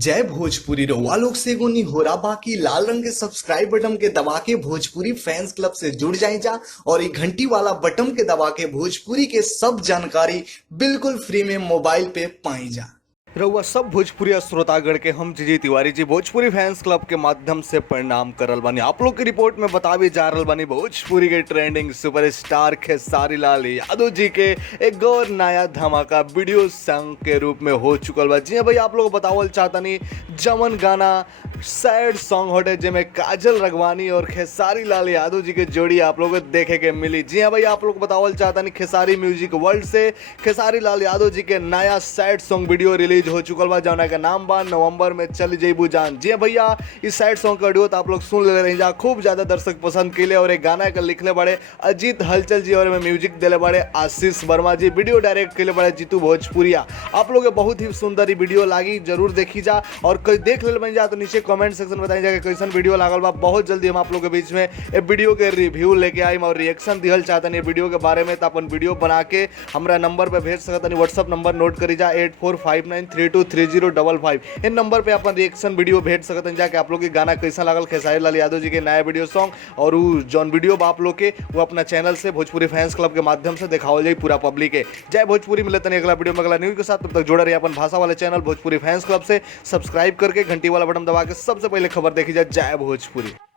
जय भोजपुरी रउआ लोग से एगो निहोरा बाकी लाल रंग के सब्सक्राइब बटन के दबा के भोजपुरी फैंस क्लब से जुड़ जाए जा और ये घंटी वाला बटन के दबा के भोजपुरी के सब जानकारी बिल्कुल फ्री में मोबाइल पे पाई जा। रउआ सब भोजपुरी श्रोतागण के हम जी तिवारी जी भोजपुरी फैंस क्लब के माध्यम से प्रणाम करल बानी। आप लोग की रिपोर्ट में बतावे जा रहल बानी भोजपुरी के ट्रेंडिंग सुपरस्टार खेसारी लाल यादव जी के एक और नया धमाका वीडियो सॉन्ग के रूप में हो चुकल बा। जी हाँ भाई, आप लोग बतावल चाहतनी जमन गाना सैड सॉन्ग हटे जिसमें काजल रगवानी और खेसारी लाल यादव जी के जोड़ी आप लोगों को देखे के मिली। जी हाँ भाई, आप लोग बतावल चाहतनी खेसारी म्यूजिक वर्ल्ड से खेसारी लाल यादव जी के नया सैड सॉन्ग वीडियो रिलीज हो चुकल बा, जौना का नाम बा नवंबर में चल जइबू जान। जी भैया, इस सैड सॉन्ग का ऑडियो तो आप लोग सुन ले रही जा, खूब ज्यादा दर्शक पसंद किले और एक गाना का लिखले बड़े अजीत हलचल जी और में म्यूजिक दिले बड़े आशीष वर्मा जी, वीडियो डायरेक्ट किले बड़े जीतू भोजपुरिया। आप लोग बहुत ही सुंदर वीडियो लागी, जरूर देखी जा और कोई देख ले बन जा तो नीचे कमेंट सेक्शन में बताई जाए कैसन वीडियो लागल बा। बहुत जल्दी हम आप लोग के बीच में ए वीडियो के रिव्यू लेके आइम और रिएक्शन दिहल चाहतनी है वीडियो के बारे में, तो अपन वीडियो बना के हमरा नंबर पे भेज सकतनी। व्हाट्सअप नंबर नोट करी जा 8459323055। इन नंबर पे अपन रिएक्शन वीडियो भेज सकते हैं जाके आप लोग के गाना कैसा लागल खेसारी लाल यादव जी के नया वीडियो सॉन्ग और वो जौन वीडियो आप लोग के वो अपना चैनल से भोजपुरी फैंस क्लब के माध्यम से दिखाओ जाए पूरा पब्लिक के। जय भोजपुरी, मिलते हैं अगला वीडियो में अगला न्यूज के साथ। तब तक जोड़ा रहिए अपन भाषा वाले चैनल भोजपुरी फैंस क्लब से, सब्सक्राइब करके घंटी वाला बटन दबा के सबसे पहले खबर देखी जाए। जय भोजपुरी।